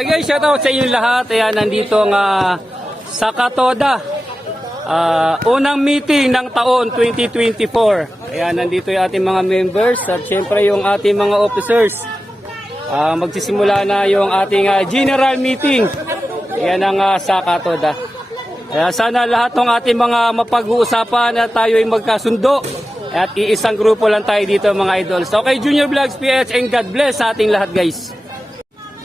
Okay guys, shoutout sa inyo lahat. Ayan, nandito ang sa Katoda. Unang meeting ng taon 2024. Ayan, nandito yung ating mga members at syempre yung ating mga officers. Magsisimula na yung ating general meeting. Ayan ang sa Katoda. Sana lahat ng ating mga mapag-uusapan na tayo ay magkasundo at iisang grupo lang tayo dito mga idols. Okay, Junior Vlogs PH and God bless sa ating lahat guys.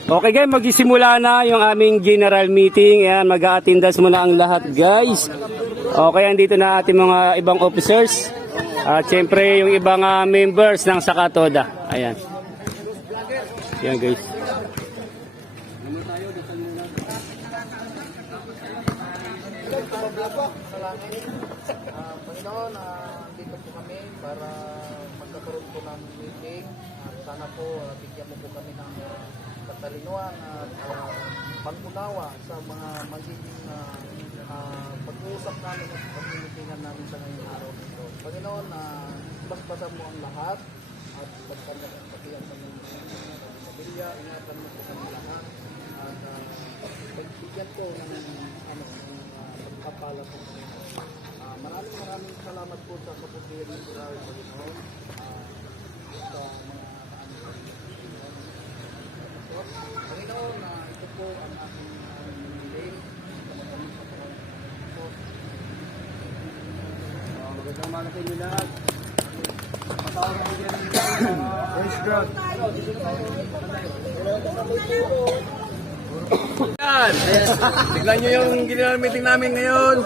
Okay guys, magsisimula na yung aming general meeting. Ayan, mag-a-attendance muna ang lahat guys. Okay, andito na ating mga ibang officers. At syempre yung ibang members ng Sakatoda. Ayan. Ayan guys. Panginoon, dito po kami para magkakaroon po ng meeting. Sana po bigyan mo po kami ng katalinuhan at pag-unawa sa mga magiging pag-uusap namin at pag-meetingan namin sa ngayong araw nito. Panginoon, basbasan mo ang lahat at pagkanda ng patiyan sa mga pamilya. Ingatan mo po kami lahat at pagbigyan po ng pagpapala po kami. Maraming salamat po sa kaputihan ng Israel, Panginoon. Sa mga Panginoon, ito po ang aking meeting. Magandang umaga sa inyo lahat. Patawag ako dyan. Praise God. Yan! Tignan nyo yung general meeting namin ngayon.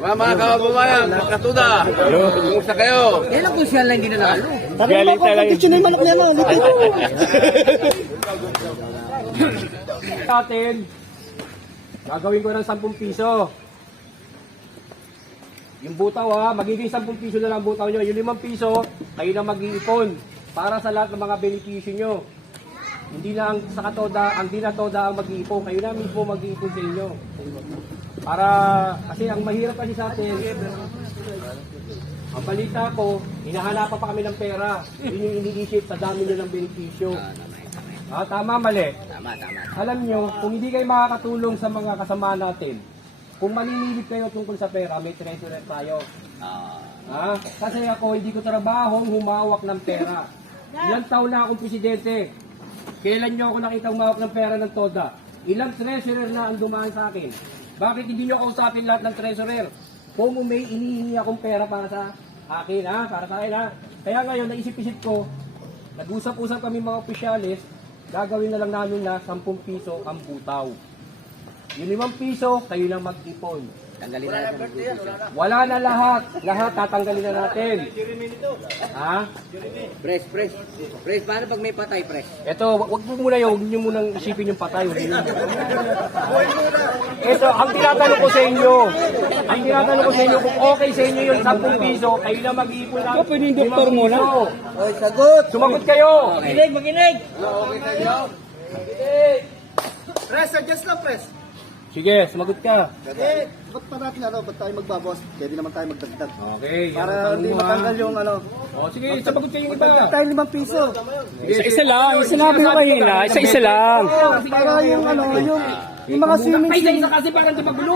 Mga kababayan, mga katuda. Kumusta kayo? Yan ang kung siya lang ginanalo. Galing talaga. Sa atin, gagawin ko ng 10 piso. Yung butaw magiging 10 piso na lang butaw nyo. Yung 5 piso, kayo na mag-iipon para sa lahat ng mga benepisyo nyo. Hindi na ang sa Katoda, ang di na Toda ang mag-iipon. Kayo na mismo mag-iipon sa inyo. Para, kasi ang mahirap kasi sa atin, ang balita ko, hinahanapan pa kami ng pera. Yun yung iniisip sa dami nyo ng benepisyo. Tama, mali. Tama. Alam nyo, kung hindi kayo makakatulong sa mga kasama natin, kung maninilip kayo tungkol sa pera, may treasurer tayo. Kasi ako, hindi ko trabahong humawak ng pera. Ilang taon na akong presidente. Kailan nyo ako nakita humawak ng pera ng Toda? Ilang treasurer na ang dumaan sa akin? Bakit hindi nyo kausapin lahat ng treasurer? Kung may inihingi akong pera para sa akin, para sa akin, Kaya ngayon, naisip-isip ko, nag-usap-usap kami mga opisyalis, gagawin na lang namin na 10 piso ang butaw. Yung 5 piso, kayo lang mag-ipon. Tanggalin na natin. Wala na lahat. Lahat tatanggalin na natin. Pres, paano pag may patay, pres? Ito, wag mo muna yun. Huwag nyo munang isipin yung patay. Ito, ang tinatanong ko sa inyo. Ang tinatanong ko sa inyo, kung okay sa inyo yung 10 piso, kayo lang mag-iipon lang. Pwede yung doktor muna. Oy, sagot! Sumagot kayo. Makinig! Okay kayo? Press, adjust lang, press. Sige, sumagot ka. Ba't pa natin ba't tayo magbaboss? Pwede naman tayo magdagdag. Okay. Para hindi matanggal yung Sige, sabagot kayo yung iba. Magdagdag tayo 5 piso. Isa lang. Sinabi ko kanina. Isa lang. Para yung yung mga swimming Ay, isa-isa kasi parang di magulo.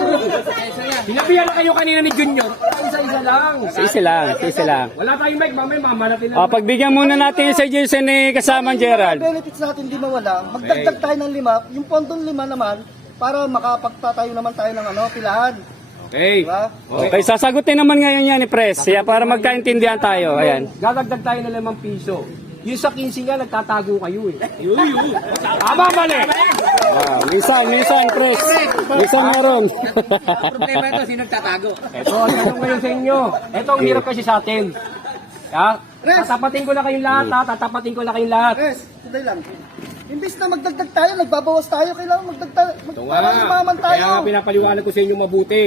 Sinabihan na kayo kanina ni Junior. Isa-isa lang. Isa lang. Wala tayong mic, mamaya mamanatin na. Pagbigyan muna natin sa Jason ni kasamang Gerald. benefits natin di mawala. Magdagdag tayo ng 5. Yung pondong 5 naman, para makapagtatayo naman tayo ng pilahan. Okay. Diba? Okay, sasagutin naman ngayon yan ni Pres. Kaya para magkaintindihan tayo. Ayan. Gagagdag tayo ng 5 piso. Yung sa 15 nga, nagtatago kayo eh. Tama, mali. Minsan, Pres. Minsan meron. Problema ito, sino nagtatago? Ito, ang tanong ngayon sa inyo. Ito ang hirap kasi sa atin. Tatapatin ko na kayong lahat, tatapatin ko na kayong lahat. Yes, today lang. Imbis na magdagdag tayo, nagbabawas tayo, kailangan magdagdag, para yumaman tayo. Kaya nga pinapaliwanag ko sa inyo mabuti.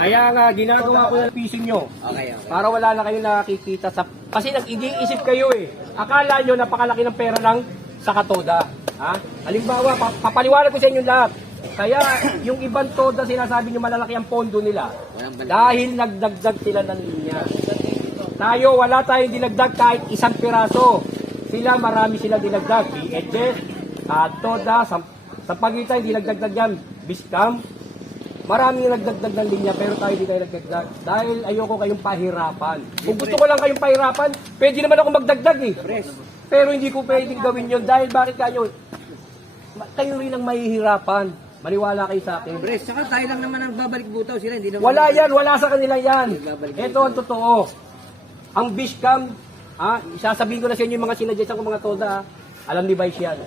Kaya nga ginagawa ko ng piso nyo. Okay. Para wala na kayo nakikita sa... Kasi nag-iisip kayo eh. Akala nyo napakalaki ng pera ng sa Katoda. Halimbawa, papaliwanag ko sa inyo lahat. Kaya yung ibang Toda sinasabi nyo malalaki ang pondo nila. Dahil nagdagdag sila ng linya. Tayo, wala tayong dinagdag kahit 1 piraso. Sila, marami silang dinagdag. PHS, Toda, Sa pagitan, hindi nagdagdag yan. Biskam, maraming nagdagdag ng linya pero tayo hindi tayo nagdagdag. Dahil ayoko kayong pahirapan. Kung gusto ko lang kayong pahirapan, pwede naman ako magdagdag eh. Pero hindi ko pwedeng gawin yun dahil bakit kayo? Kayo rin ang mahihirapan. Maniwala kayo sa akin. Bres, saka tayo lang naman ang babalik butaw sila, hindi naman. Wala yan, wala sa kanila yan. Ito ang totoo. Ang Bishcam, isasabihin ko na sa inyo yung mga sinadyasan ko mga toda, alam ni Vice yan.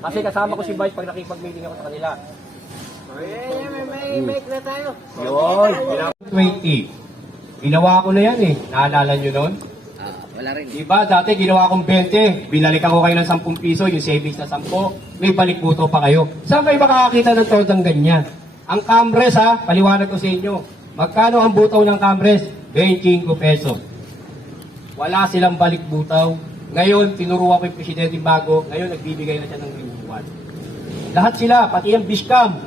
Kasi kasama ko si Vice pag nakipag-meeting ako sa kanila. May make na tayo. Yun, 20. Ginawa ko na yan eh. Naalala nyo nun? Wala rin. Diba, dati ginawa kong 20, binalikan ko kayo ng 10 piso, yung savings na 10, may balik buto pa kayo. Saan kayo makakakita ng todang ganyan? Ang Camres ha, paliwanag ko sa inyo, magkano ang butaw ng Camres? 25 pesos. Wala silang balik butaw. Ngayon, tinuruan ko yung presidente bago, ngayon nagbibigay na siya ng renewal. Lahat sila, pati yung Bishcam,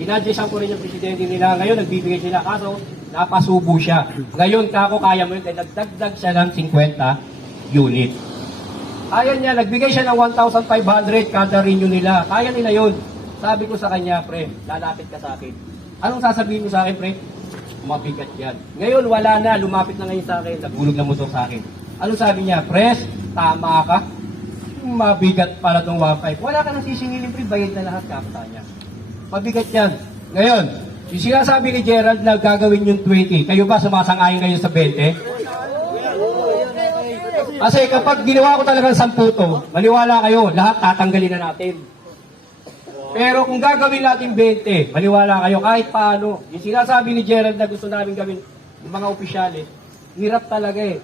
sinadyasan ko rin yung presidente nila, ngayon nagbibigay sila, kaso napasubo siya. Ngayon, kako kaya mo yun, dahil nagdagdag siya ng 50 unit. Kaya niya, nagbigay siya ng 1,500 kada renew nila. Kaya nila yun. Sabi ko sa kanya, pre, lalapit ka sa akin. Anong sasabihin mo sa akin, pre? Mabigat yan. Ngayon, wala na. Lumapit na ngayon sa akin. Nagulog na musok sa akin. Anong sabi niya? Pres, tama ka. Mabigat pala itong 1,500. Wala ka nang sisingilin, pre. Bayad na lahat, kapita niya. Mabigat yan. Ngayon, yung sinasabi ni Gerald na gagawin yung 20, kayo ba sumasangayon kayo sa 20? Kasi kapag ginawa ko talaga 10 to, maniwala kayo, lahat tatanggalin na natin. Pero kung gagawin natin 20, maniwala kayo kahit paano. Yung sinasabi ni Gerald na gusto namin gawin, yung mga opisyalis, hirap talaga eh.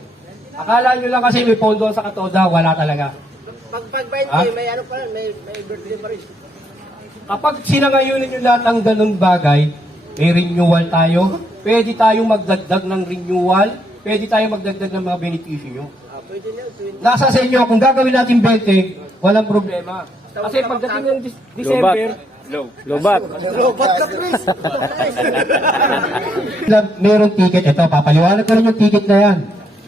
Akala nyo lang kasi may pondo sa katoda, wala talaga. Pag 20, may ano pa rin, may birthday pa rin. Kapag sinangayunin nyo lahat ng ganun bagay, may renewal tayo, pwede tayong magdagdag ng renewal, pwede tayong magdagdag ng mga benepisyo nyo. Pwede na, Nasa sa inyo, kung gagawin natin 20, walang problema. Kasi pagdating ng December, Lobat. meron ticket, ito, papaliwanag ko rin yung ticket na yan.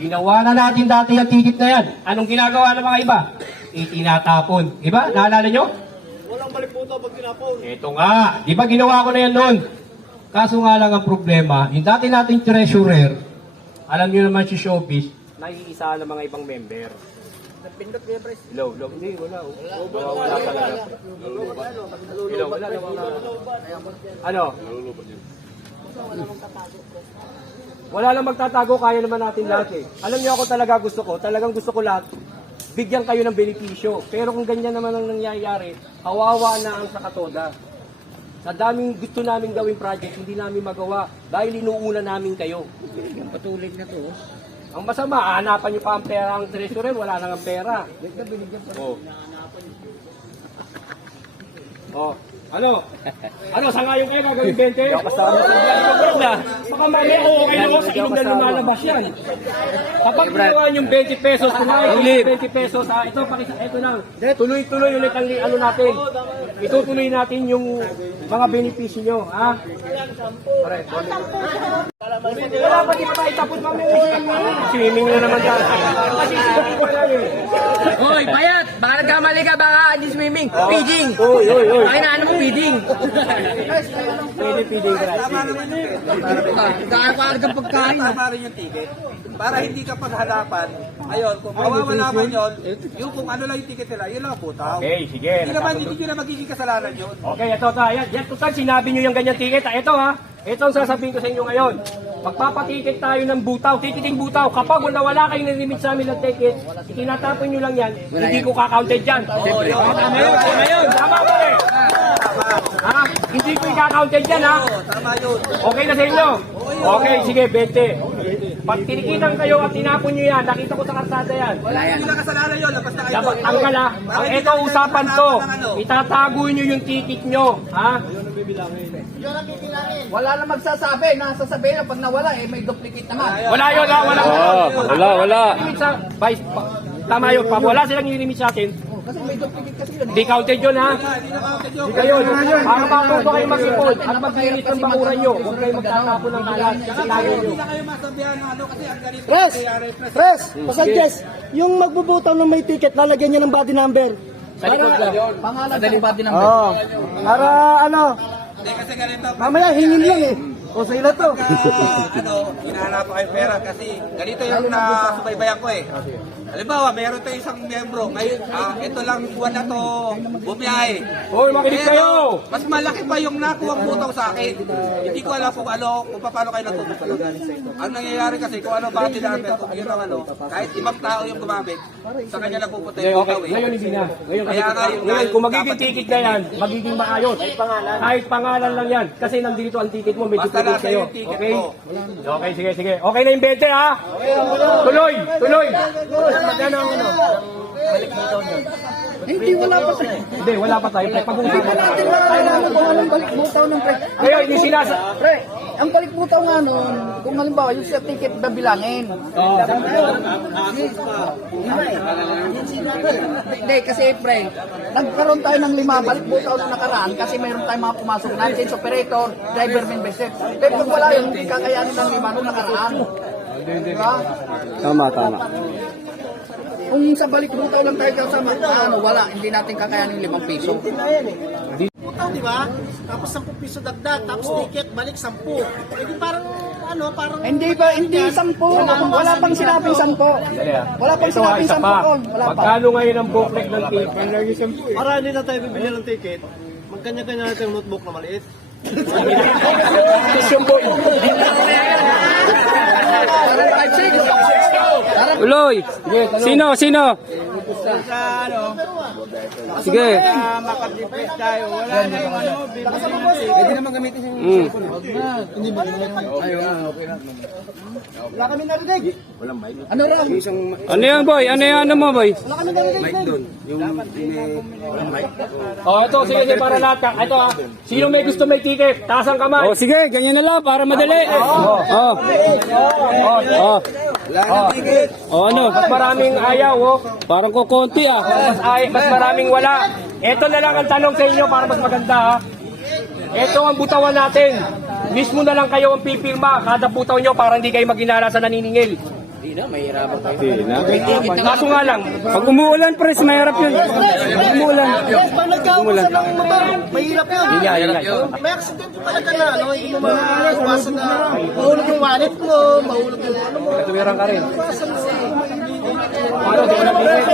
Ginawa na natin dati yung ticket na yan. Anong ginagawa ng mga iba? Itinatapon. Diba? Naalala nyo? Walang balik buto pag tinapon. Ito nga. Di ba ginawa ko na yan noon? Kaso nga lang ang problema, yung dati nating treasurer, alam nyo naman si Showbiz, naiisa ng mga ibang member. Pindot niya, Bres. Hello, hindi, wala. Wala talaga. Hello, wala. Ano? Wala lang magtatago, kaya naman natin lahat eh. Alam niyo ako talaga talagang gusto ko lahat, bigyan kayo ng benepisyo. Pero kung ganyan naman ang nangyayari, kawawa na ang sakatoda. Sa daming gusto namin gawing project, hindi namin magawa dahil inuuna namin kayo. Patuloy na to. Ang masama, hanapan niyo pa ang pera ang treasurer, wala nang ang pera. Oh. Oh. Ano? Ano, sangayon kayo gagawin 20? Baka mamaya okay na sa ilong na lumalabas yan. Kapag ginawa yung 20 pesos, kumain 20 pesos, ito na, tuloy-tuloy ulit ang ano natin. Itutuloy natin yung mga benepisyo nyo, ha? Wala pa, di pa tayo tapos mamaya. Swimming na naman tayo. Kasi swimming ko lang eh. Hoy, bayat! Baka nagkamali ka, baka hindi swimming. Feeding! Oy. Ay na, ano mo feeding? Pwede feeding ka. Kakapalag ang pagkain. Tama rin yung ticket. Para hindi ka paghanapan. Ayun, kung mawawala man yun, yung kung ano lang yung ticket nila, yun lang ang putaw. Okay, sige. Hindi nyo na magiging kasalanan yun. Okay, ito. Yan, total, sinabi nyo yung ganyan ticket. Ito ha, ito ang sasabihin ko sa inyo ngayon. Magpapaticket tayo ng butaw, tikiting butaw. Kapag wala kayong nilimit sa amin ng ticket, itinatapon nyo lang yan, hindi ko kakaunted dyan. Tama yun. Tama ba eh? Ha? Hindi ko i-counted dyan ha? Tama yun. Okay na sa inyo? Okay, sige, 20. Pag tinikitan kayo at tinapon nyo yan, nakita ko sa karsada yan. Hindi na kasalanan yun, labas na kayo. Dapat tanggal ha. Ang ito usapan to. Itatago nyo yung ticket nyo. Ha? Wala na magsasabi, nasasabi na pag nawala may duplicate naman. Wala yun ha. Wala. Limit sa, tama yun. Pag wala silang nilimit sa atin, Kasi may duplicate kasi yun. di counted yun ha. Di kayo. Para matuto kayo mag-ipon at mag-init ng bakuran nyo. Huwag kayo magtatapon ng kalat. Itago nyo. Hindi na kayo masabihan ng ano kasi ang ganito. Pres, pasuggest, yung magbubutaw ng may ticket, lalagyan niya ng body number. Sa likod lang. Pangalan sa lipat din ng Oo. Para ano? Mamaya hingin lang eh. O sa ila to. Hinahanap kayo pera kasi ganito yung nasubaybayan ko eh. Halimbawa, mayroon tayo isang miyembro. Ngayon, ito lang buwan na to bumiyahe. Hoy, makinig kayo! Mas malaki pa yung nakuha butaw sa akin. Hindi ko alam kung paano kayo natutulog. Ang nangyayari kasi kung ano ba namin, kung yun ang kahit ibang tao yung gumamit, sa kanya lang pupunta Okay, yung okay. butaw eh. Ngayon hindi na. Ngayon, kasi, Kaya nga yung ngayon kung magiging dapat- ticket na yan, magiging maayos. Kahit pangalan lang yan. Kasi nandito ang ticket mo, may Basta duplicate nasa kayo. yung ticket Okay? mo. Okay, sige, sige. Okay na yung 20 ha? Tuloy, tuloy. Magkano ang ano? Hindi, wala pa tayo. Hindi, wala pa tayo. Pag-uusapan na. Natin wala kung anong balik butaw ng pre. Ngayon, yung sinasa... Pre, ang balik butaw nga nun, kung halimbawa yung sa ticket na bilangin. Hindi, kasi pre, nagkaroon tayo ng 5 balik butaw nung nakaraan kasi mayroon tayong mga pumasok na change operator, driver, membership. Pero kung wala yun, hindi kakayanin ng 5 nung nakaraan. Diba? Tama, tama. Kung sa balik butaw lang tayo kasama, wala, hindi natin kakayanin 5 piso. Putaw, di ba? Tapos 10 piso dagdag, tapos ticket, balik 10. Eh di parang, ano, parang... Hindi ba, hindi 10. Wala pang sinabing 10. Wala pang Ito ha, sinabing isa 10 pa. kon. Wala pa. Magkano ngayon ang booklet ng ticket? Para hindi na tayo bibili ng ticket, magkanya-kanya natin yung notebook na maliit. Yung boy. Tuloy! Sino? Sino? Sa ano, Sige. makatipid tayo, wala na yung ano, bibili. Pwede naman gamitin yung Mm. Wala kami narinig. Ano lang? Ano yan, boy? Ano yan, ano mo, boy? Wala kami narinig. Oh, ito, sige, sige, para lahat ka. Ito ha. Sino may gusto may ticket? Taas ang kamay. Oh, sige, ganyan na lang para madali. Oh. Oh. Oh. Oh, ano? Mas maraming ayaw, oh. Parang kukunti ah. Mas maraming wala. Ito na lang ang tanong sa inyo para mas maganda, ha. Ito ang butawan natin. Mismo na lang kayo ang pipirma kada butaw nyo para hindi kayo maghinala sa naniningil. Kaso nga lang, Pag umuulan, pres, mahirap yun. Pag umuulan. Pag nagkausan ng motor, mahirap yun. yun nga. May aksidente talaga na, ano, hindi mo maiwasan na mahulog yung wallet mo, mahulog yung ano mo. Katuwiran ka rin. Ano, di mo lang ticket?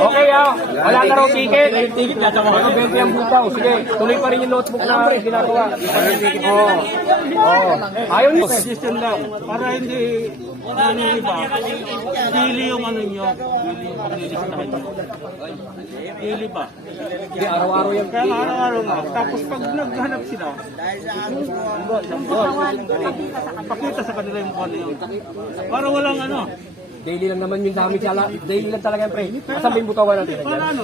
Okay ha, wala na raw ticket. Ay, ticket na sa mga 20 ang butaw. Sige, tuloy pa rin yung notebook na ginagawa. Oo. Oo. Ayaw niyo. Suggestion lang, para hindi iba, pili yung ano nyo, pili yung paglilistahan nyo. Pili ba? Hindi, araw-araw yan. Kaya araw-araw nga. Tapos pag naghanap sila, pakita sa kanila yung buwan na yun. Para walang ano, Daily lang naman yung dami sila. Daily lang talaga yung pre. Asan ba yung butawan natin? para ano,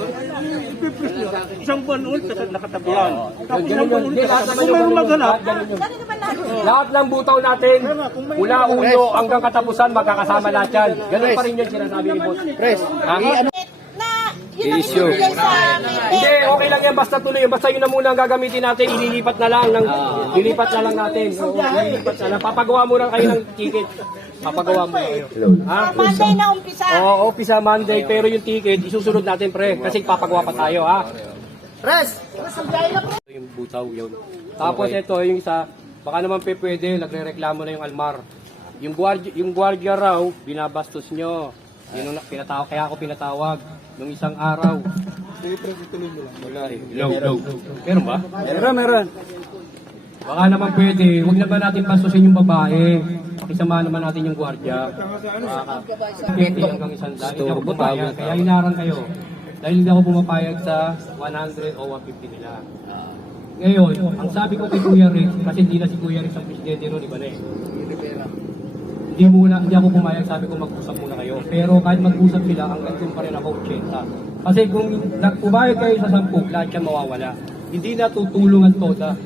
ipipris nyo. Isang buwan ulit nakatabihan. Tapos Ganun isang yun. buwan Hindi, ulit lahat naman kung yung mayroong maghanap, lahat ng butaw natin, mula ulo hanggang katapusan, magkakasama lahat yan. Ganun pa rin yung sinasabi ni Boss. Pres, Ano? na yun ang binibigay sa meeting. Hindi, okay lang yan. Basta tuloy. Basta yun na muna ang gagamitin natin. Ililipat na lang. Ililipat na lang natin. Oo, ililipat na lang. Papagawa mo lang kayo ng ticket. Papagawa mo kayo. Ha? Monday na umpisa. Oo, umpisa Monday. Pero yung ticket, isusunod natin, pre. Kasi papagawa pa tayo, ha? Pres! Yung butaw yun. Tapos ito, yung isa, baka naman pwede, nagre-reklamo na yung Almar. Yung guardia raw, binabastos nyo. Yun ang pinatawag, kaya ako pinatawag nung isang araw. Wala eh. No. Meron ba? Meron. Baka naman pwede, huwag naman natin pastusin yung babae. Pakisama naman natin yung gwardiya. Hanggang isang daan. Hindi ako pumayag, kaya hinarang kayo. Dahil hindi ako pumapayag sa 100 o 150 nila. Ngayon, ang sabi ko kay Kuya Rick, kasi hindi na si Kuya Rick sa presidente ron, di ba na eh? Hindi ako pumayag, sabi ko mag-usap muna kayo. Pero kahit mag-usap sila, hanggang doon pa rin ako 80. Kasi kung pumayag kayo sa 10, lahat siya mawawala. Hindi na tutulungan toda.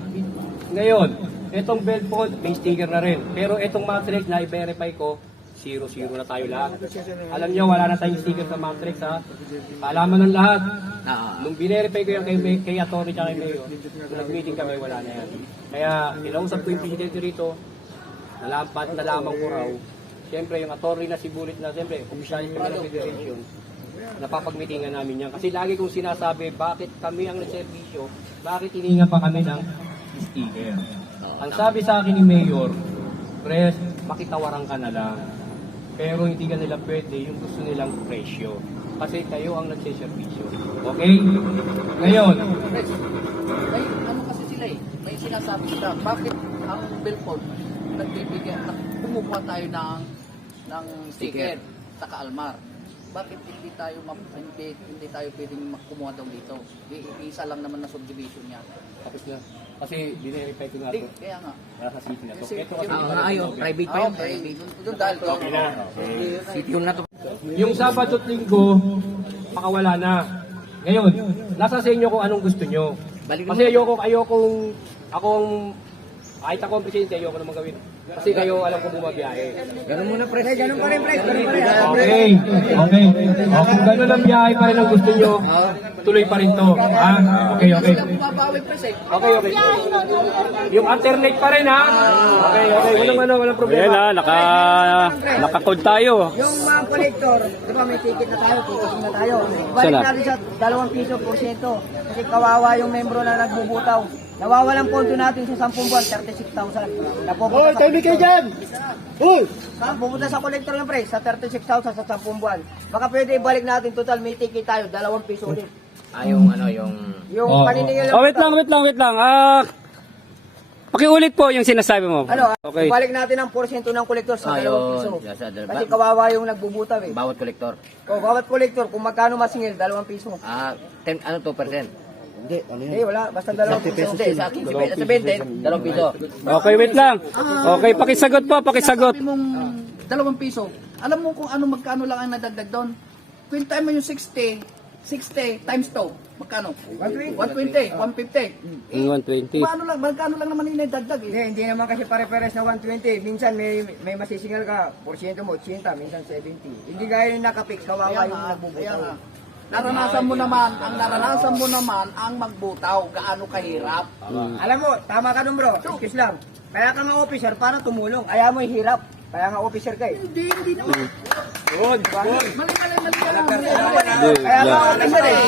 Ngayon, itong belt phone, may sticker na rin. Pero itong matrix na i-verify ko, 0-0 na tayo lahat. Alam nyo, wala na tayong sticker sa matrix ha. Paalaman ng lahat. Nung binerify ko yan kay attorney at kay mayor, nung nag-meeting kami, wala na yan. Kaya, inausap ko yung presidente rito, nalaman ko raw, siyempre yung attorney na si Bulit na, siyempre, komisyalis kami ng federation, napapagmitingan namin yan. Kasi lagi kong sinasabi, bakit kami ang nagservisyo, bakit hininga pa kami ng sticker. Ang sabi sa akin ni Mayor, Pres, makitawaran ka na lang. Pero hindi ka nila pwede yung gusto nilang presyo. Kasi kayo ang nagsiservisyo. Okay? Ngayon, May ano kasi sila eh, may sinasabi sila, bakit ang Belfort nagbibigyan, kumukuha tayo ng sticker sa Kaalmar? Bakit hindi tayo hindi tayo pwedeng kumuha daw dito? Isa lang naman na subdivision niya. tapos na. Kasi dinirepay ko nga Hindi, ito. kaya nga. Nasa city na to. Kasi- Ito kasi private pa yun. Okay, doon dahil to. City yun na to. yung Sabado at Linggo, makawala na. Ngayon, nasa sa inyo kung anong gusto nyo. Kasi akong, kahit ako ang presidente, ayoko naman gawin. Kasi kayo alam ko bumabiyahe. Ganun muna, pre. Ganun pa rin, pre. Okay. Kung gano'n ang biyahe pa rin ang gusto nyo, tuloy pa rin to. Ha? Okay. Sila bumabawi pres eh. Okay. Yung alternate pa rin, ha? Okay. Walang problema. Ayan ha, nakakode tayo. Yung mga collector, di ba may ticket na tayo, ticketing na tayo. Saan Balik na? natin sa 2 piso porsyento. Kasi kawawa yung membro na nagbubutaw. Nawawalang pondo natin sa 10 buwan, 36,000. Napupunta sa kayo dyan! Pupunta sa collector yung pre, sa 36,000 sa 10 buwan. Baka pwede ibalik natin, total may ticket tayo, 2 piso ulit. Yung Yung paniningil Wait lang. Pakiulit po yung sinasabi mo. Okay. ibalik natin ang porsyento ng collector sa 2 piso. Kasi kawawa yung nagbubutaw eh. bawat kolektor. Bawat collector, kung magkano masingil, 2 piso. 2%? Eh, wala, basta 2 piso. Hindi, sa 20, 2 piso. Okay, wait lang. Okay, pakisagot po. Sabi mong 2 piso. Alam mo kung magkano lang ang nadagdag doon? Kwentahin mo yung 60 times 2. Magkano? 120, 150. 120. Magkano lang naman yung nadagdag eh. Hindi naman kasi pare-pares na 120. Minsan may masisingal ka, porsyento mo 80, minsan 70. Hindi gaya yung nakapix, kawawa yung Kaya nagbubutaw. nga. Naranasan mo naman ang magbutaw, gaano kahirap. Alam mo, tama ka dun bro, excuse lang. Kaya ka nga officer para tumulong, ayaw mo ihirap. Kaya nga officer ka eh. Hindi naman. Good. Mali ka lang. Kaya nga officer eh.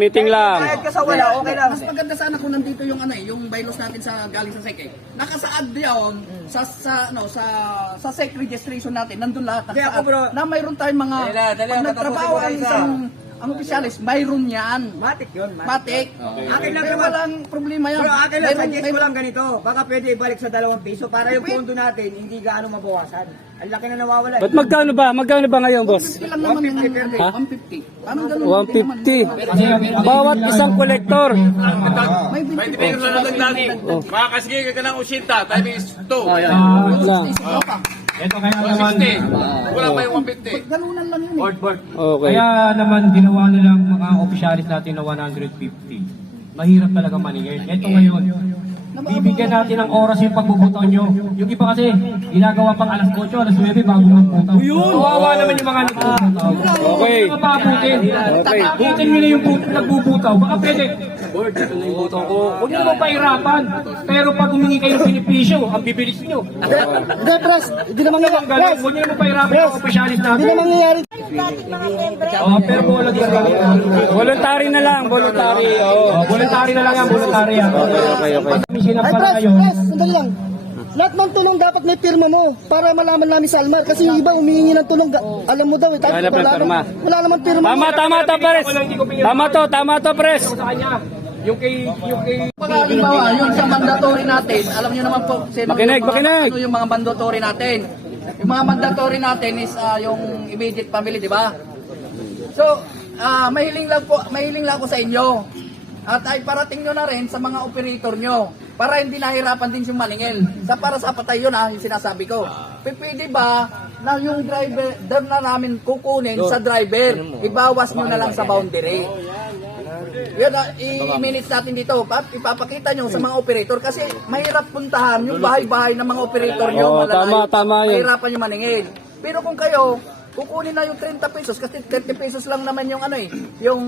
Meeting lang. Kahit ka sa wala, okay lang. Mas maganda sana kung nandito yung yung bylaws natin sa galing sa SEC. Nakasaad diyon sa SEC registration natin, nandun lahat. Kaya ako, bro. Na mayroon tayong mga pag nagtrabaho ang opisyalis, mayroon yan. Matik yun, Matik. Akin lang Pero naman. walang problema yan. Pero akin lang, Mayroon- suggest ko mayroon- lang ganito. Baka pwede ibalik sa 2 piso para yung pondo natin hindi gaano mabawasan. Ang laki na nawawala. Ba't magkano ba ngayon, boss? 150 lang naman yun. 150 Ha? 150. Anong ganun? 150. Bawat isang kolektor. May 20 Makakasige ka ng 80, times 2. Wait lang. Ito kaya naman, Wala pa yung 150. Ganunan lang yun eh. board. Okay. Kaya naman ginawa nilang mga opisyalis natin na 150. Mahirap talaga maningil. Ito ngayon, bibigyan natin ng oras yung pagbubutaw nyo. Yung iba kasi, ginagawa pang alas 8, alas 9 bago magbutaw. Kawawa naman yung mga nagbubutaw. Okay. Yung mga pabutin. Okay. Butin nyo na yung nagbubutaw. Baka pwede, board, ito na yung butaw ko. Huwag nyo naman pahirapan. Pero pag humingi kayo ng sinipisyo, ang bibilis nyo. Hindi, Pres. Hindi naman Huwag nyo naman pahirapan yung opisyalis natin. nangyayari. Dating mga member. Pero wala din kami. Voluntary na lang, voluntary. Voluntary na lang yan, voluntary yan. Okay. Kami sinampal kayo. Sandali lang. Lahat ng tulong dapat may pirma mo para malaman namin sa Almar. Kasi yung iba humihingi ng tulong. Alam mo daw eh. Tapos Wala pa pirma. wala naman pirma. Tama to, pres. Sa kanya, yung kay Pag halimbawa, yung sa mandatory natin, alam niyo naman po sino Makinig. ano yung mga mandatory natin. Yung mga mandatory natin is yung immediate family, di ba? So, mahiling lang ako sa inyo. At ay parating nyo na rin sa mga operator nyo para hindi nahirapan din yung maningil. Para sa patay yun yung sinasabi ko. Pwede ba na yung driver na namin kukunin sa driver, ibawas nyo na lang sa boundary. Yun, i-minutes natin dito. Ipapakita nyo sa mga operator kasi mahirap puntahan yung bahay-bahay ng mga operator nyo. Oo, tama yun. Mahirapan yung maningil. Pero kung kayo, kukunin na yung 30 pesos kasi 30 pesos lang naman yung yung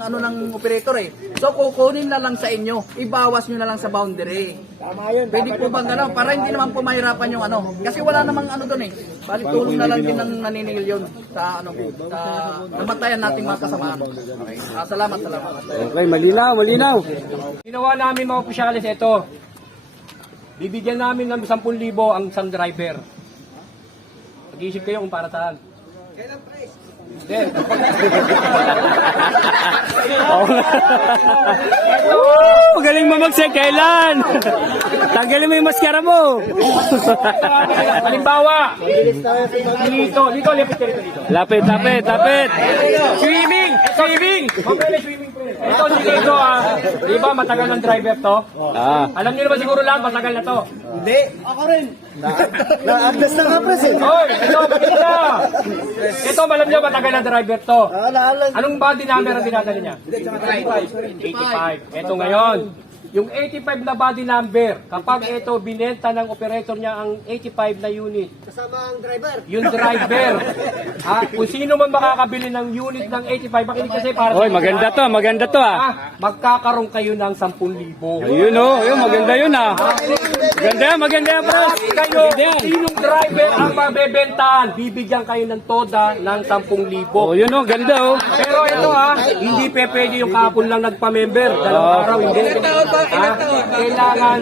ng operator eh. So kukunin na lang sa inyo, ibawas nyo na lang sa boundary. Tama yun. Pwede po bang gano'n? Para hindi naman po mahirapan yung kasi wala namang doon eh. Balik tulong na lang din ng naniningil yun sa sa namatayan nating mga kasamaan. Okay. Salamat. Okay, malinaw. Ginawa namin mga opisyalis ito. Bibigyan namin ng 10,000 ang isang driver. Mag-iisip kayo kung para saan. Kailan price? Hindi. Magaling mo kailan? Tanggalin mo yung maskara mo. Halimbawa, dito, lapit. Swimming! Ito si Tito, di ba matagal ng driver to? Alam niyo naman siguro lahat, matagal na to. Hindi. Ako rin. Na-adjust na nga, pres eh. Hoy, ito, maganda. Ito, alam niyo, matagal na driver to. Anong body number ang dinadala niya? 85. Ito ngayon. Yung 85 na body number, kapag ito binenta ng operator niya ang 85 na unit. Kasama ang driver. Yung driver. Kung sino man makakabili ng unit ng 85, makinig kasi para Oy, maganda to magkakaroon kayo ng 10,000. Ayun yun, maganda yun Maganda yan, bro. Kayo, sinong driver ang mabebentahan, bibigyan kayo ng toda ng 10,000. Yun ganda Pero ito hindi pwede yung kapon lang nagpa-member, 2 araw, hindi. Kailangan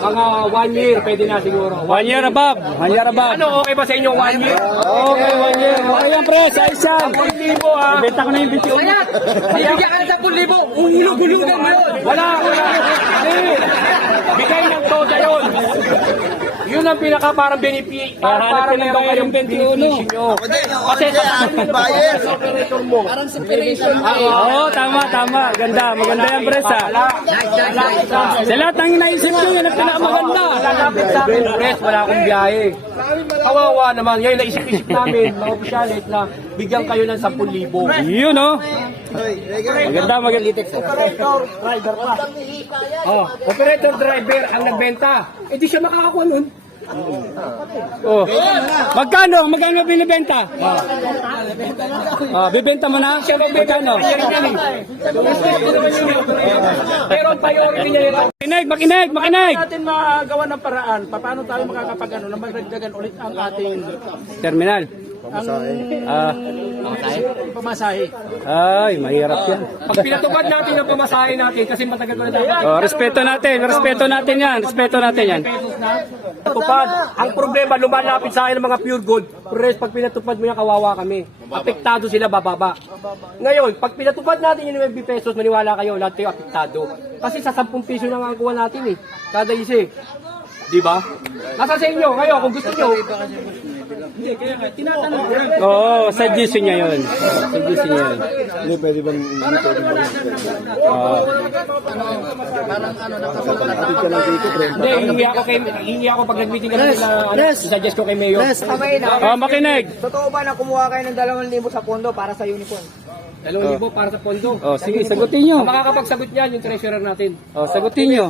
mga 1 year, pwede na siguro. 1 year above. Ano, okay ba sa inyo 1 year? Okay, 1 year. Okay yan, pre. Size yan. 10,000 Benta ko na yung video. Bigyan ka ng 10,000, uhulog-hulugan mo yun. Wala. Hindi. Bigay ng toda yun. Yun ang pinaka parang benefit. Para meron kayong beneficio nyo. Kasi sa operator mo. Parang separation. Tama. Maganda yan, pre. Sa lahat ng inaisip nyo, yan ang pinakamaganda. Lalapit sa akin, press, wala akong biyahe. Kawawa naman. Ngayon, naisip-isip namin, mga opisyalit, na bigyan kayo ng 10,000. Yun, Maganda. Operator driver ang nagbenta. Di siya makakakuha nun. Magkano binibenta? Bibenta mo na? Magkano? Pero ang priority niya yun. Makinig! natin magawa ng paraan, paano tayo makakapag na magdagdagan ulit ang ating Terminal. pamasahe. Ay, mahirap yan. Pag pinatupad natin ang pamasahe natin, kasi matagal ko na dapat. Respeto natin yan. Tupad. Ang problema, lumalapit sa akin ng mga pure gold. Pero pag pinatupad mo yan, kawawa kami. Apektado sila, bababa. Ngayon, pag pinatupad natin yung 20 pesos, maniwala kayo, lahat kayo apektado. Kasi sa 10 piso na nga ang kuha natin kada isa Di ba? Nasa sa inyo, kayo, kung gusto nyo. Hindi, kaya nga, tinatanong ko. Suggestion niya yun. Hindi, pwede bang Hindi, hingi ako pag nag-meeting kami na suggest ko kay Mayor. Makinig. Totoo ba na kumuha kayo ng 2,000 sa pondo para sa uniform? 2,000 para sa pondo. Sige, sagutin nyo. Ang makakapagsagot niyan, yung treasurer natin. Sagutin nyo.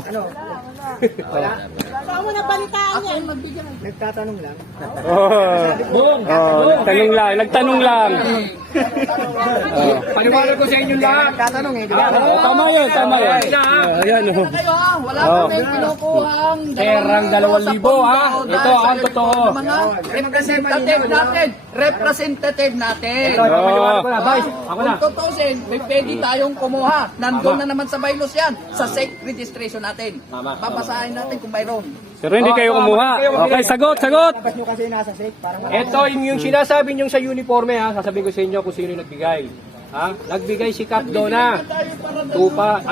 Saan mo na balitaan yan? Nagtatanong lang. Nagtanong lang. Paniwala ko sa inyo lahat. Nagtatanong di ba? Tama yun. Ayan, Kayo wala kami pinukuhang Perang 2,000 Ito ang totoo. mga representative natin. Paniwala ko na. Vice, ako na. Kung tutusin, may pwede tayong kumuha. Nandun na naman sa bylaws yan. Sa SEC registration natin. Babasahin natin kung mayroon. Pero hindi kayo kumuha. Okay, sagot. Tapos nyo kasi nasa SEC, parang Ito yung sinasabi nyo sa uniforme sasabihin ko sa inyo kung sino yung nagbigay. Nagbigay si Cap Dona. 2,000.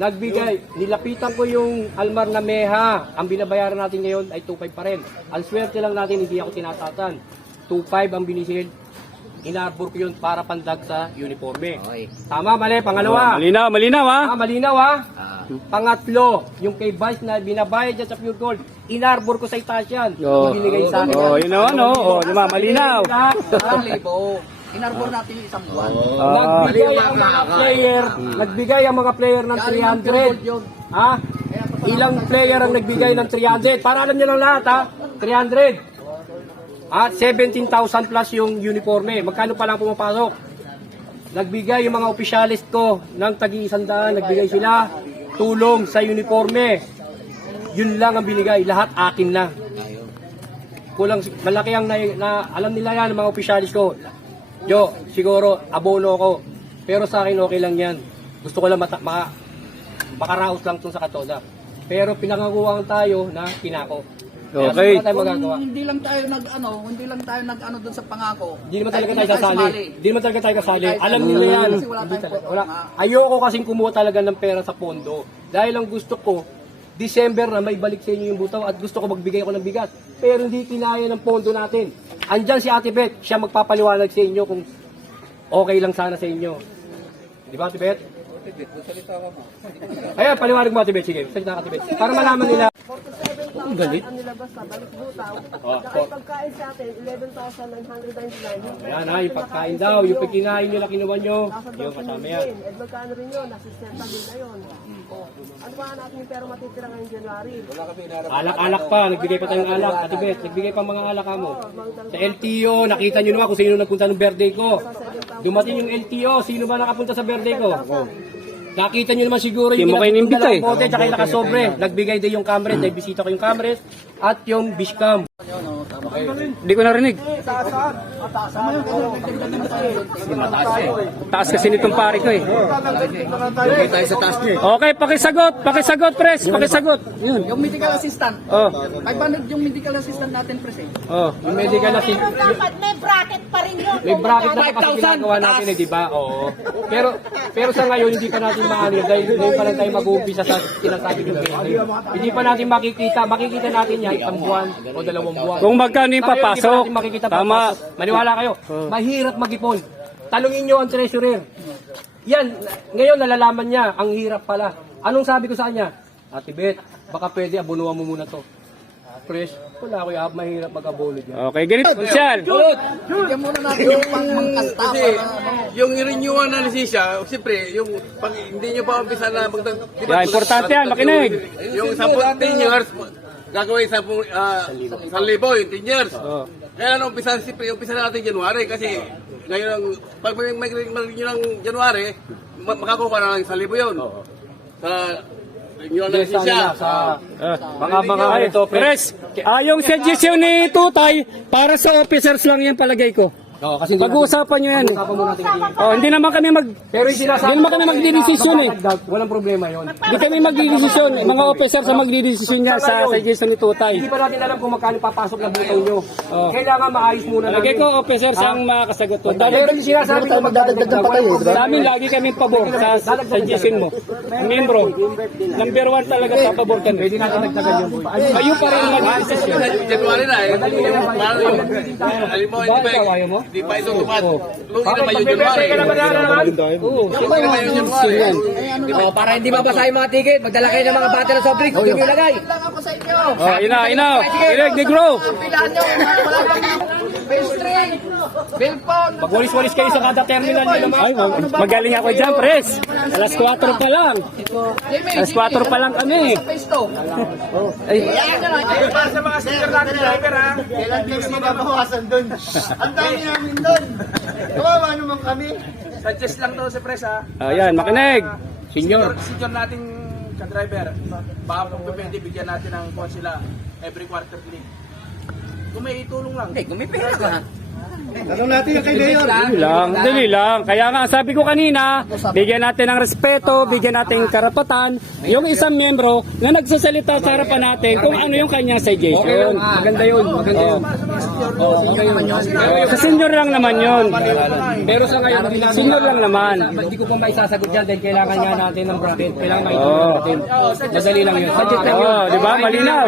Nagbigay. Nilapitan ko yung Almar na Meha. Ang binabayaran natin ngayon ay 2,500 pa rin. Ang swerte lang natin, hindi ako tinatatan. 2,500 ang binisil. Inarbor ko yun para pandag sa uniforme. Tama, mali. Pangalawa. Malinaw. Malinaw Pangatlo, yung kay Vice na binabayad dyan sa Pure Gold, inarbor ko sa itaas yan. Ibinigay sa akin. Yun naman, malinaw. Inarbor natin yung isang buwan. Nagbigay ang mga player ng 300. Ilang player ang nagbigay ng 300? Para alam niyo lang lahat 300. At 17,000 plus yung uniforme. Magkano pa lang pumapasok? Nagbigay yung mga opisyalis ko ng tagi-100, nagbigay sila tulong sa uniforme. Yun lang ang binigay, lahat akin na. Kulang, malaki ang alam nila yan, mga opisyalis ko. Jo, siguro, abono ko. Pero sa akin, okay lang yan. Gusto ko lang makaraos lang itong sa Katoda. Pero pinangakuhaan tayo na kinako. Okay. Wala tayong magagawa. Hindi lang tayo nag-ano doon sa pangako. Hindi naman talaga tayo sasali. Hindi naman talaga tayo kasali. Alam nila yan. Kasi wala Hindi tayong talaga. Wala. Ayoko kasing kumuha talaga ng pera sa pondo. Dahil ang gusto ko, December na may balik sa inyo yung butaw at gusto ko magbigay ako ng bigas. Pero hindi kinaya ng pondo natin. Andyan si Ate Beth, siya magpapaliwanag sa inyo kung okay lang sana sa inyo. Di ba, Ate Beth? Ayan, paliwanag mo, Ate Beth. Sige, salita ka, Ate Beth. Para malaman nila. Ang galit. Ang nilabas sa balik butaw. Oh, Saka yung pagkain sa atin, 11,999. Ayan ha, yung pagkain daw, yung pagkinain nyo na kinuha nyo, yung kasama yan. Eh, magkano rin yun? Nasa 60 din na yun. Ano ba natin yung pera matitira ngayong January? Alak-alak pa, nagbigay pa tayong alak. Ate Beth, nagbigay pa mga alak mo. Sa LTO, nakita nyo naman kung sino nagpunta ng birthday ko. Dumating yung LTO, sino ba nakapunta sa birthday ko? Nakita nyo naman siguro Hindi mo kayo inimbita eh. bote, tsaka yung nakasobre. Nagbigay din yung Camres, dahil bisita ko yung Camres at yung Bishcam. Hindi ko narinig. Taas kasi nitong pare ko eh. Okay, pakisagot, pres, pakisagot. Yun. Yung medical assistant. Oh. 500 yung medical assistant natin, Pres. Oh. Yung medical na Dapat may bracket pa rin yun. may bracket na kasi ginagawa natin eh, di ba? Oo. Pero sa ngayon, hindi pa natin maano dahil ngayon pa lang tayo mag-uumpisa sa sinasabi ng birthday. Hindi pa natin makikita natin yan isang buwan o 2 buwan. Kung magkano yung papasok. Hindi pa natin makikita Tama. papasok. Maniwala kayo, mahirap mag-ipon. Talungin nyo ang treasurer. Yan, ngayon nalalaman niya, ang hirap pala. Anong sabi ko sa kanya? Ate Beth, baka pwede abunuan mo muna to. Fresh, wala ko yung mahirap mag-abono dyan. Okay, ganito. Social. Bigyan muna natin yung pangkasta. Kasi yung renewal na lisensya, siyempre, yung pag hindi nyo pa umpisa na Yeah, importante yan, makinig. Yung 10 years, gagawin 10,000 yung 10 years. Oh. Kaya na umpisa na natin January kasi ngayon, pag may renew ng January, makakuha na ng 1,000 yun. Sa renewal na lisensya. Mga ito, Pres, yung suggestion ni Tutay, para sa officers lang yan palagay ko. Oo, kasi hindi Pag-uusapan nyo yan. Pag-uusapan mo natin kayo. Oh, hindi naman kami Pero yung sinasabi, hindi naman kami magdidesisyon eh. Walang problema yun. Hindi kami magdidesisyon. Mga officers ang magdidesisyon niya sa suggestion ni Tutay. Hindi pa natin alam kung magkano papasok na butaw nyo. Kailangan maayos muna Palagay natin. ko, officers ang makakasagot to. Pero yung sinasabi ko, magdadagdag pa tayo. Sa amin, lagi kami pabor sa suggestion mo. Membro, number 1 talaga papabor kami. Pwede natin nagtagal yung boy. Kayo pa rin mag-desisyon. January na eh. Parang yung, alam mo, hindi pa ito tumat. Lugi naman yung January. Oo, Lugi naman yung January. Oh, para hindi mabasa yung mga ticket, magdala kayo ng mga battery sa soft drinks, doon yung ilagay. Lang ako sa inyo. Oh, ina. Direk, negro. Pilahan nyo. Wala kang base string. Billphone. Magwalis-walis kayo sa kada terminal nyo naman. Ay, magaling ako dyan, pres. Alas 4 pa lang. Alas 4 pa lang kami. Base to. Ay, Para sa mga senior natin driver ha. Kailan kayo mababawasan doon? Ang dami namin doon. Kawawa naman kami. Suggest lang to sa press ha. ayan, makinig. Senior. Senior nating ka-driver. Baka kung pwede bigyan natin ng kung sila every quarterly. Kung may itulong lang. Eh, kung may pera ka. Tanong natin yung kay Mayor. Dali lang. Kaya nga, sabi ko kanina, bigyan natin ng respeto, bigyan natin ng karapatan, yung isang miyembro na nagsasalita sa harapan natin kung ano yung kanyang suggestion. Maganda yun. Maganda yun. Sa senior lang naman yun. Pero sa ngayon, Senior lang naman. Hindi ko pa maisasagot yan dahil kailangan nga natin ng bracket. Kailangan maitulong natin. Madali lang yun. Suggest lang yun. Oh, di ba? Malinaw.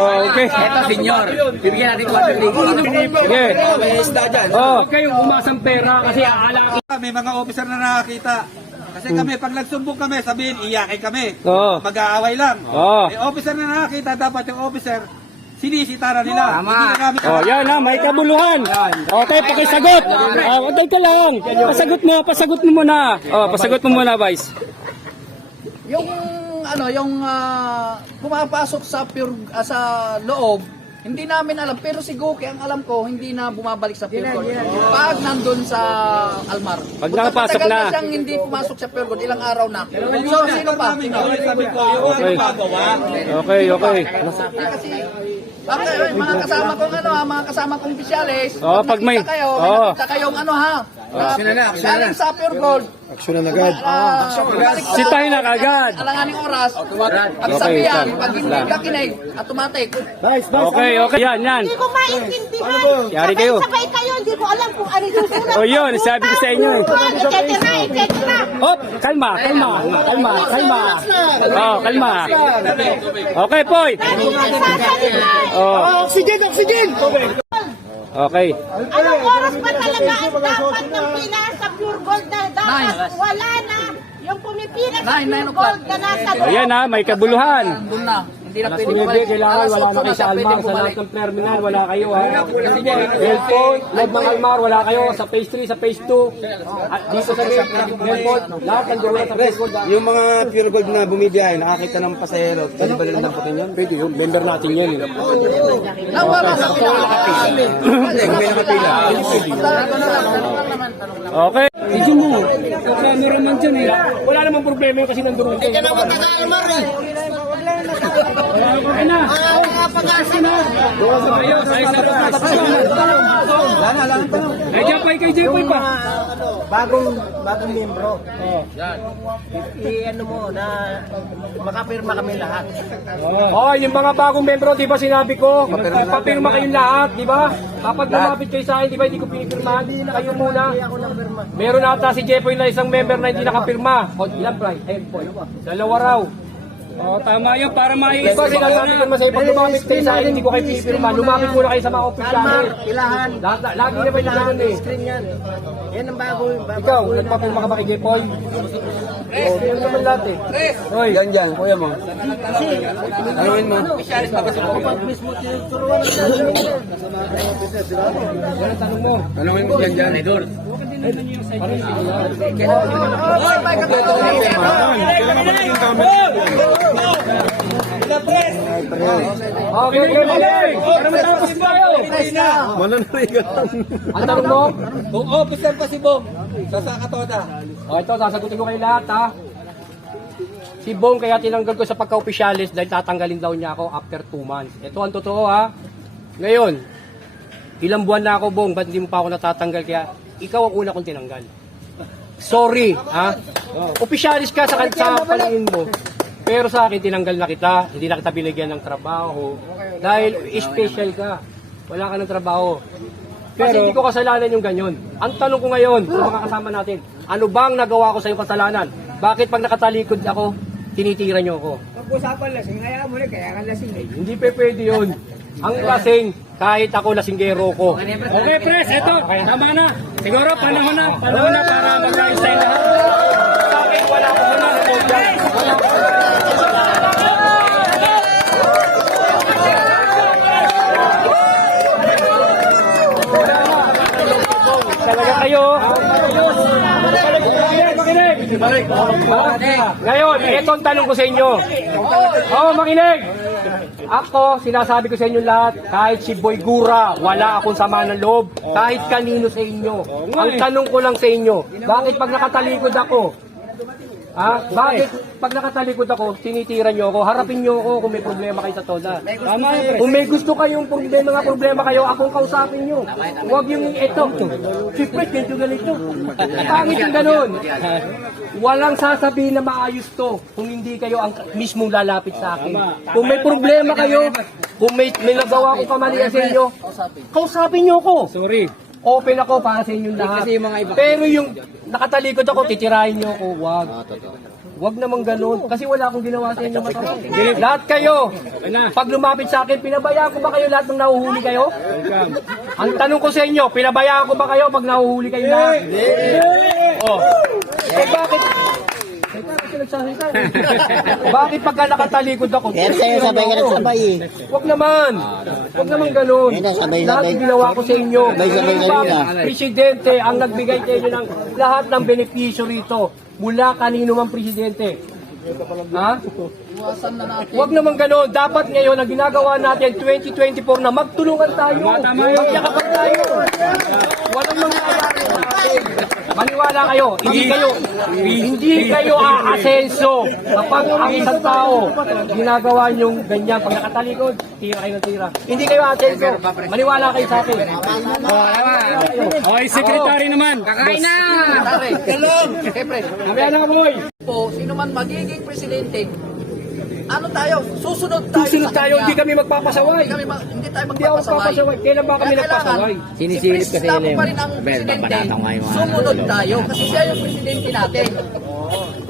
Oh, okay. Ito, senior. Bibigyan natin 4 Okay. Oh, Huwag kayong umasang pera kasi aalaki. May mga officer na nakakita. Kasi kami, pag nagsumbong kami, sabihin, iyakin kami. Oo. Mag-aaway lang. Oo. May officer na nakakita, dapat yung officer, sinisitara nila. Hindi na namin Oh, yan ha, may kabuluhan. Okay, pakisagot. Okay ka lang. Pasagot mo muna. Oh, pasagot mo muna, Vice. Yung pumapasok sa sa loob Hindi namin alam, pero si Goki, ang alam ko, hindi na bumabalik sa Pure Gold. Pag nandun sa Almar. Pag nakapasok Matagal na. siyang hindi pumasok sa Pure Gold, ilang araw na. So, sino pa? Okay. Kasi, mga kasama kong mga kasama kong opisyalis, Oo, pag may- nakita kayo, oo. nakita kayong galing sa Pure Gold. Aksyon na agad. Sitahin na kagad. Alanganing oras, ang Okay, sabihan, sir. pag hindi ka kinig, automatic. Okay. Yan. Hindi ko maintindihan. Yari kayo. Sabay kayo, hindi ko alam kung ano yung susunod. O yun, sabi ko sa inyo eh. Etcetera. Oh, kalma. Oh, kalma. Okay, Poy. Oh. Oxygen! Okay. Anong oras pa talaga ang dapat ng pila sa Pure Gold na dapat wala na yung pumipila sa Nine Pure o'clock. Gold na nasa O yan ha, may kabuluhan. Nandun na. Hindi na Alas pwede 9, kailangan wala na kayo sa Almar, sa bumalik. lahat ng terminal, wala kayo ha. Airport, lahat ng Almar, wala kayo. Sa phase 3, sa phase 2, at dito sa airport, lahat ng doon sa phase 1. Yung mga pure gold na bumibiyahe, nakakita ng pasahero, pwede ba nilang damputin yun? Pwede yun, member natin yan. Nawala sa pila. May nakapila. Okay. Video mo, cameraman dyan eh. Wala namang problema yun kasi nandun kayo. Okay na. Kay Jepoy pa. Bagong membro. I-ano mo na makapirma kami lahat. Oh, yung mga bagong membro, di ba sinabi ko? Papirma kayong lahat, di ba? Kapag lumapit kayo sa akin, di ba hindi ko pinipirmahan? Kayo muna. Meron ata si Jepoy na isang member na hindi nakapirma. O, ilan pa? Dalawa raw. Oh, tama yun para Di ba sinasabi ko masaya pag lumapit kayo sa akin, hindi ko kayo pinipirma. Lumapit muna kayo sa mga opisyalis. Pilahan. Lagi naman yung ganun eh. Screen yan. Yan ang bago. Ikaw, nagpapirma ka ba kay Jepoy? Oo, yun naman lahat eh. Hoy, Yan, kuya mo. Anuin mo. yan ang tanong mo. Anuin mo yan. Idol. Okay, okay. Para matapos tayo. Mananarigan. Ang tanong mo? Kung officer pa si Bong, sa Sakatoda. O ito, sasagutin ko kayo lahat ha. Si Bong kaya tinanggal ko sa pagka-opisyalis dahil tatanggalin daw niya ako after 2 months. Ito ang totoo ha. Ngayon, ilang buwan na ako Bong, ba't hindi mo pa ako natatanggal? Kaya ikaw ang una kong tinanggal. Sorry ha. Opisyalis ka sa paningin mo. Pero sa akin, tinanggal na kita. Hindi na kita binigyan ng trabaho. Dahil special ka. Wala ka ng trabaho. Kasi hindi ko kasalanan yung ganyan. Ang tanong ko ngayon, sa mga kasama natin, ano bang nagawa ko sa iyong kasalanan? Bakit pag nakatalikod ako, tinitira niyo ako? Pag-usapan lasing, kaya mo rin, kaya ka lasing eh. Hindi pa pwede yun. Ang lasing, kahit ako lasinggero ko. Okay, Pres, eto. Tama na. Siguro, panahon na para mag-ayos tayo lahat. Sa akin, wala ko na. Talaga kayo. Makinig. Ngayon, ito ang tanong ko sa inyo. Makinig. Ako, sinasabi ko sa inyo lahat, kahit si Boy Gura, wala akong sama ng loob. Kahit kanino sa inyo. Ang tanong ko lang sa inyo, bakit pag nakatalikod ako, bakit pag nakatalikod ako, tinitira nyo ako, harapin nyo ako kung may problema kayo sa TODA. Kung may gusto kayong problema kayo, akong kausapin nyo. Huwag yung ito. Siyempre, ganito. Pangit yung ganun. Walang sasabihin na maayos to kung hindi kayo ang mismong lalapit sa akin. Kung may problema kayo, kung may nagawa ko kamalian sa inyo, kausapin nyo ako. Sorry. Open ako para sa inyong lahat. Pero yung nakatalikod ako, titirahin nyo ako. Wag. Wag namang ganun. Kasi wala akong ginawa sa inyo masama. Lahat kayo, pag lumapit sa akin, pinabayaan ko ba kayo lahat ng nahuhuli kayo? Ang tanong ko sa inyo, pinabayaan ko ba kayo pag nahuhuli kayo lahat? Bakit? Bakit pagka nakatalikod ako? Kaya sa'yo sabay ka nagsabay eh. Huwag naman. Huwag naman ganun. Lahat ng ginawa ko sa inyo. Sabay-sabay kayo na. Presidente ang nagbigay sa inyo ng lahat ng benepisyo rito. Mula kanino mang presidente. Ha? Huwag naman gano'n. Dapat ngayon, ang ginagawa natin, 2024 na magtulungan tayo. Magyakapan tayo. Walang mangyayari sa atin. Maniwala kayo, hindi kayo aasenso kapag ang isang tao ginagawa niyong ganyan. Pag nakatalikod, tira kayo ng tira. Hindi kayo aasenso. Maniwala kayo sa akin. Okay, secretary naman. Kakain na! Mamaya na, boy. Po, sino man magiging presidente, ano tayo? Susunod tayo. Susunod tayo, hindi kami magpapasaway. Hindi tayo Hindi ako magpapasaway. Kailan ba kami nagpasaway? Sinisilip kasi Tapo nila pa rin ang presidente. Sumunod tayo. Kasi siya yung presidente natin.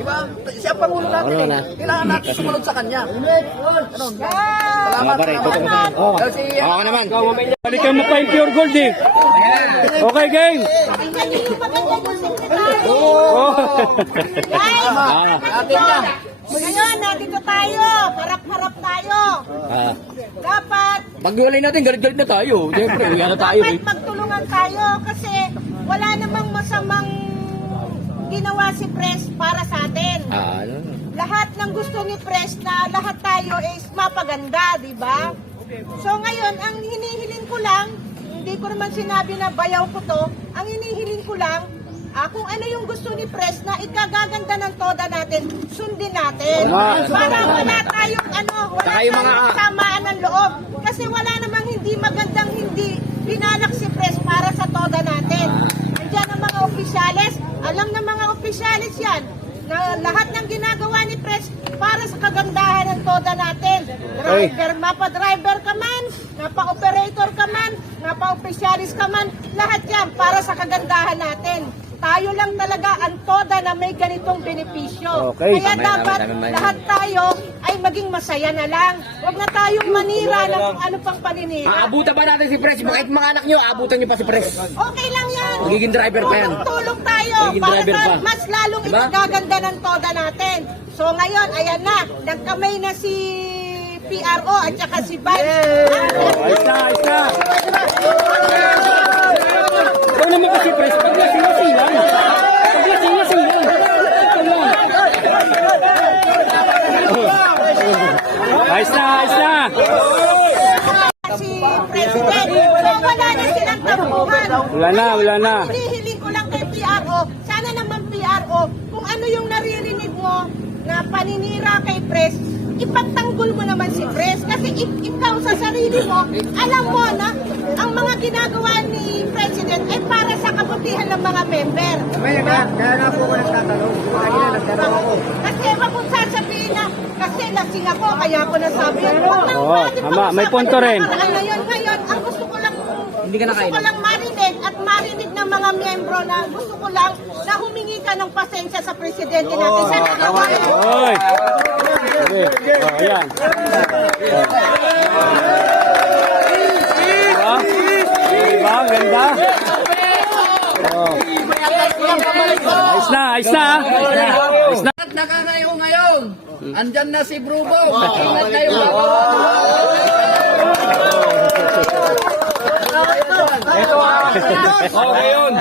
Diba? Siya ang pangulo natin. Kailangan natin sumunod sa kanya. Ganun. Salamat. Kasi Ako naman. Balikan mo pa yung pure gold eh. Okay, gang. Tingnan niyo yung maganda yung secretary. Oh. Guys, atin yan. ngayon, nandito tayo. Harap-harap tayo. Dapat, Pag-iwalay natin, galit-galit na tayo. Siyempre, uwi na tayo eh. dapat magtulungan tayo kasi wala namang masamang ginawa si Pres para sa atin. Ano? Lahat ng gusto ni Pres na lahat tayo is mapaganda, di ba? So ngayon, ang hinihiling ko lang, hindi ko naman sinabi na bayaw ko to, ang hinihiling ko lang, kung ano yung gusto ni Pres na ikagaganda ng toda natin, sundin natin. Para wala tayong wala tayong samaan ng loob. Kasi wala namang hindi magandang hindi binalak si Pres para sa toda natin. Andiyan ang mga opisyalis, alam ng mga opisyalis yan, na lahat ng ginagawa ni Pres para sa kagandahan ng toda natin. Driver, mapa-driver ka man, mapa-operator ka man, mapa-opisyalis ka man, lahat yan para sa kagandahan natin. Tayo lang talaga ang toda na may ganitong benepisyo. Okay. Kaya dapat lahat tayo ay maging masaya na lang. Huwag na tayong manira ng kung ano pang paninira. Aabutan pa natin si Pres. Kahit mga anak nyo, aabutan nyo pa si Pres. Okay lang yan. Magiging driver pa yan. Tulong tayo Magiging para driver pa. mas lalong Diba? itagaganda ng toda natin. So ngayon, ayan na, nagkamay na si PRO at saka si Vice. Ayos na, ayos na. Ikaw naman kasi, Pres. Paglasing-lasing lang. Paglasing-lasing lang. Ito lang. Ayos na, ayos na. Si President, so wala na silang tampuhan. Wala na, wala na. Hinihiling ko lang kay PRO, sana naman PRO, kung ano yung naririnig mo na paninira kay Pres, ipagtanggol mo naman si Pres. Kasi ikaw sa sarili mo, alam mo na ang mga ginagawa ni President ay para sa kabutihan ng mga member. Kaya na po ako nagtatanong. Kanina nagtanong ako. Kasi wag mong sasabihin na kasi lasing ako, kaya ako nasabi yun. Huwag nang Oo, natin tama. May pag-usapan punto yung rin. paraan na yun. Ngayon, ang gusto ko lang marinig at marinig ng mga miyembro na gusto ko lang na humingi ka ng pasensya sa presidente natin. Sana naman. Oy. Okay. Oh, ayan. Diba? Diba? Ganda. Oh. Ayos na, ayos na. Ayos na. At nakakayo ngayon. Andyan na si Brubo. Ingat kayo. Okay yun.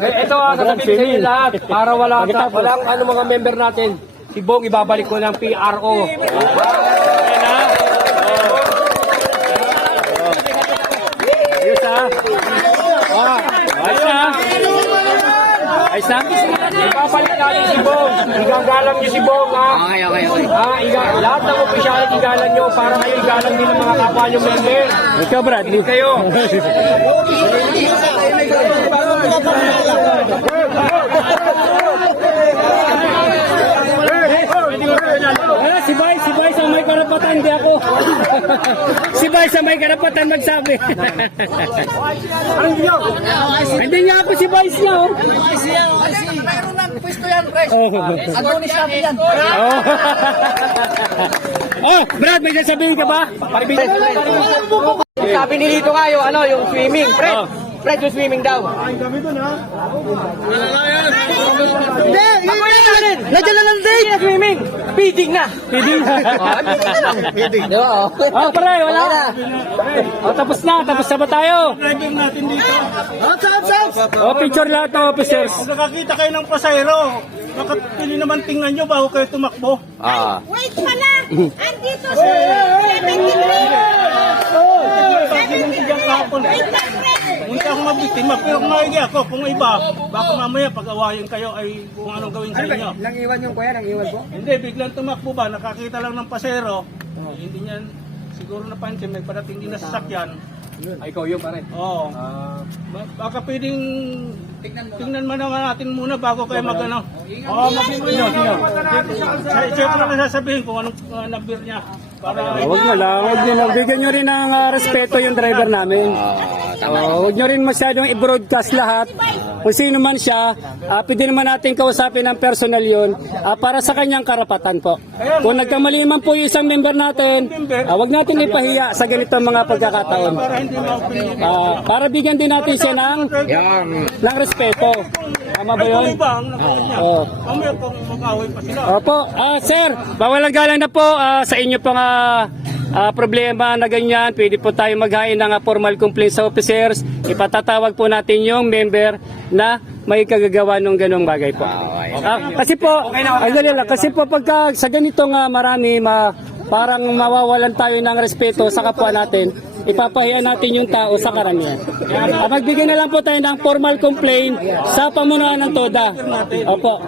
Ito sasabihin sa inyo lahat. Para walang ano mga member natin. Si Bong ibabalik ko ng PRO. Ayos ha. Ayos na. Ayos na. Ibabalik natin si Bong. Igagalang niyo si Bong ha. Okay. Lahat ng opisyal igalang nyo para kayo igalang din ng mga kapwa nyo member. Ikaw, Bradley. Kayo. Si Vice ang may karapatan, di ako. Si Vice ang may karapatan magsabi. Hindi nga ako si Vice niya, oh. Mayroon ng pwesto yan, Pres. Oh. Adonis natin yan. Oh, Brad, may sasabihin ka ba? Sabi ni Lito kayo, yung swimming. Fred, yung swimming daw. Nandiyan na lang date! Swimming! Feeding na! Feeding. Feeding. Di ba? Oh, pare, wala. Oh, tapos na ba tayo? Driving natin dito. Oh, picture lahat ng officers. Kung nakakita kayo ng pasahero, Makapili naman tingnan nyo bago kayo tumakbo. Wait pala! Andito sa 73! Wait lang, friend! Hindi ako mabiktima, pero kung maigi ako, kung iba, baka mamaya pag-awayan kayo ay kung anong gawin sa inyo. Nang iwan yung kuya, nang iwan po? Hindi, biglang tumakbo ba, nakakita lang ng pasero, hindi niyan siguro napansin, may parating din na sasakyan. Ay, ikaw yun pare. Oo. Baka pwedeng tingnan mo naman natin muna bago kayo mag-ano. Oo, check lang na sasabihin kung anong number niya. Para Huwag mo lang, huwag nyo lang. Bigyan nyo rin ng respeto yung driver namin. Huwag nyo rin masyadong i-broadcast lahat. Kung sino man siya, pwede naman natin kausapin ng personal yun para sa kanyang karapatan po. Kung nagkamali naman po yung isang member natin, huwag natin ipahiya sa ganitong mga pagkakataon. para hindi ma-opinion. Para bigyan din natin siya ng respeto. Tama ba yun? Kung iba ang nakuha niya, Oo. mamaya kung mag-away pa sila. Opo, sir, bawalang galang na po sa inyo pong problema na ganyan. Pwede po tayo maghain ng formal complaint sa officers. Ipatatawag po natin yung member na may kagagawa ng ganong bagay po. Kasi po, kasi po pagka sa ganitong marami, parang mawawalan tayo ng respeto sa kapwa natin, ipapahiya natin yung tao sa karamihan. Magbigay na lang po tayo ng formal complaint sa pamunuan ng TODA. Opo,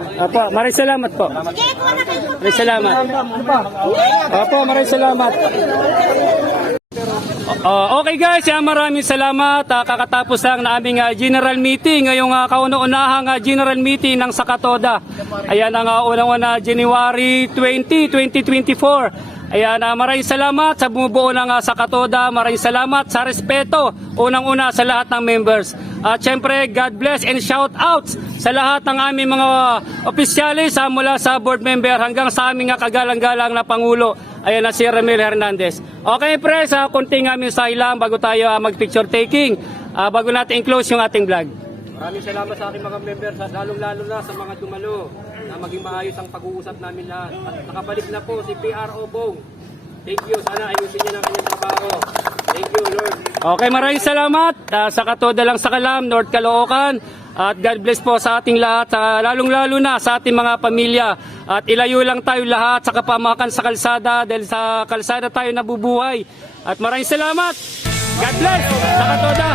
maraming salamat po. Maraming salamat. Opo, maraming salamat. Okay guys, maraming salamat. Kakatapos lang na aming general meeting, ngayong kauna-unahang general meeting ng Sakatoda. Ayan ang unang-una January 20, 2024. Ayan, maraming salamat sa bumubuo ng Sakatoda. Maraming salamat sa respeto, unang-una sa lahat ng members. At syempre, God bless and shout out sa lahat ng aming mga opisyalis mula sa board member hanggang sa aming kagalang-galang na Pangulo. Ayan na si Ramil Hernandez. Okay, pre, sa konting mensahe lang bago tayo mag-picture taking, bago natin i-close yung ating vlog. Maraming salamat sa aking mga members, lalong-lalo na sa mga dumalo na maging maayos ang pag-uusap namin lahat. At nakabalik na po si PRO Bong. Thank you. Sana ayusin niya ng kanyang trabaho. Thank you, Lord. Okay, maraming salamat. Sakatoda lang sa Kalam, North Caloocan. At God bless po sa ating lahat, lalong-lalo na sa ating mga pamilya. At ilayo lang tayo lahat sa kapamakan sa kalsada dahil sa kalsada tayo nabubuhay. At maraming salamat. God bless. Sakatoda.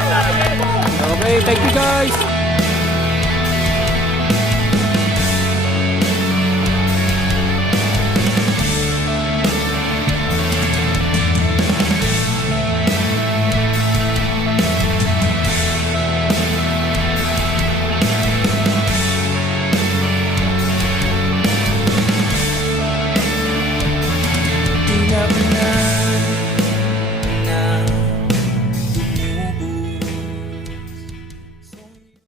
Okay, thank you guys.